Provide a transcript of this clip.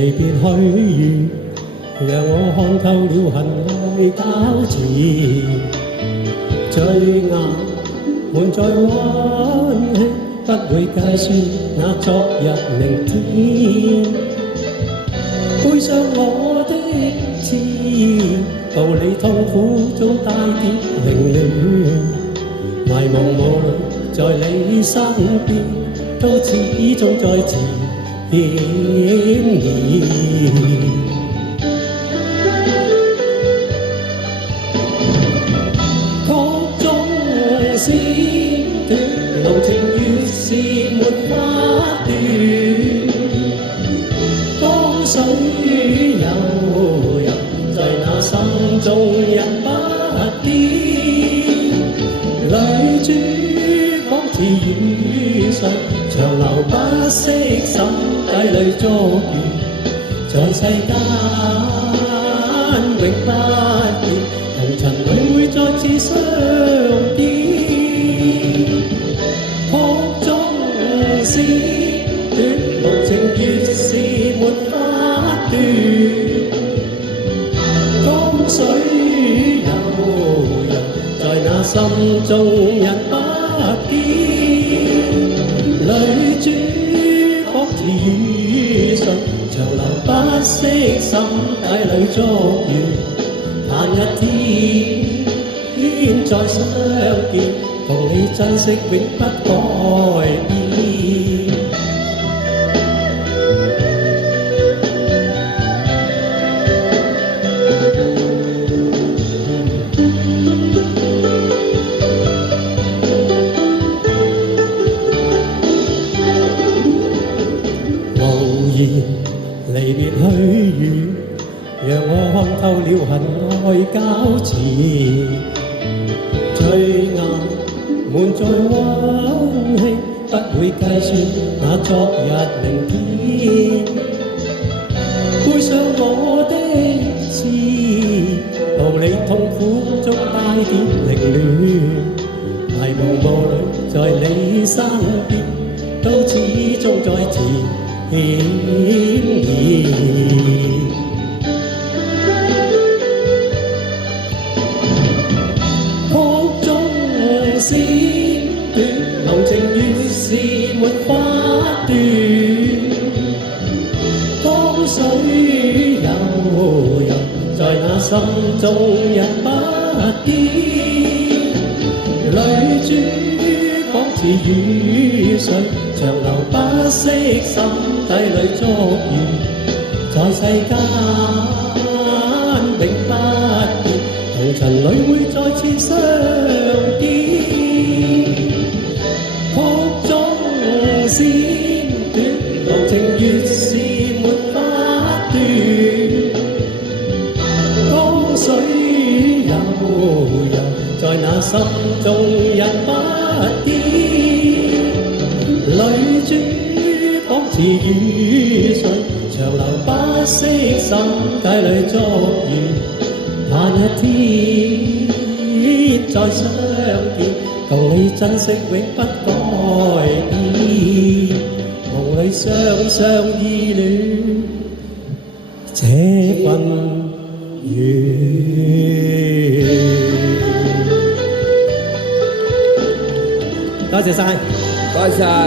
離別許願，讓我看透了恨愛交纏，醉眼滿載溫馨，不會計算那昨日明天。背上我的刺，道理痛苦中帶點凌亂，迷茫無慮在你身邊，都始終在纏綿。曲中絲短，濃情越是沒法斷，江水悠悠，在那心中人不變，淚珠仿似雨水，長流不息，心底裏捉住，在世間永不變，紅塵裏會再次相見。曲中絲短，濃情越是沒法斷，江水悠悠，在那心中人不變，淚珠仿似雨水，長流不息，心底裏捉住，盼一天再相見，同你珍惜永不改變。無言離別許願，讓我看透了恨愛交纏，醉眼滿載溫馨，不會計算那昨日明天。背上我的刺，道理痛苦中帶點凌亂，迷茫無慮在你身邊，都始終在纏綿。曲中絲短，濃情越是沒法斷，江水悠悠，在那心中人不變，淚珠仿似雨水，長流不息，心底裏捉住，在世間永不變，紅塵裏會再次相見。曲中絲短，濃情越是沒法斷，江水悠悠，在那心中人不變，淚珠仿似雨水，長流不息，心底裏捉住，盼一天再相見，同你珍惜永不改變，夢裏相依戀這份緣。多謝晒，多謝。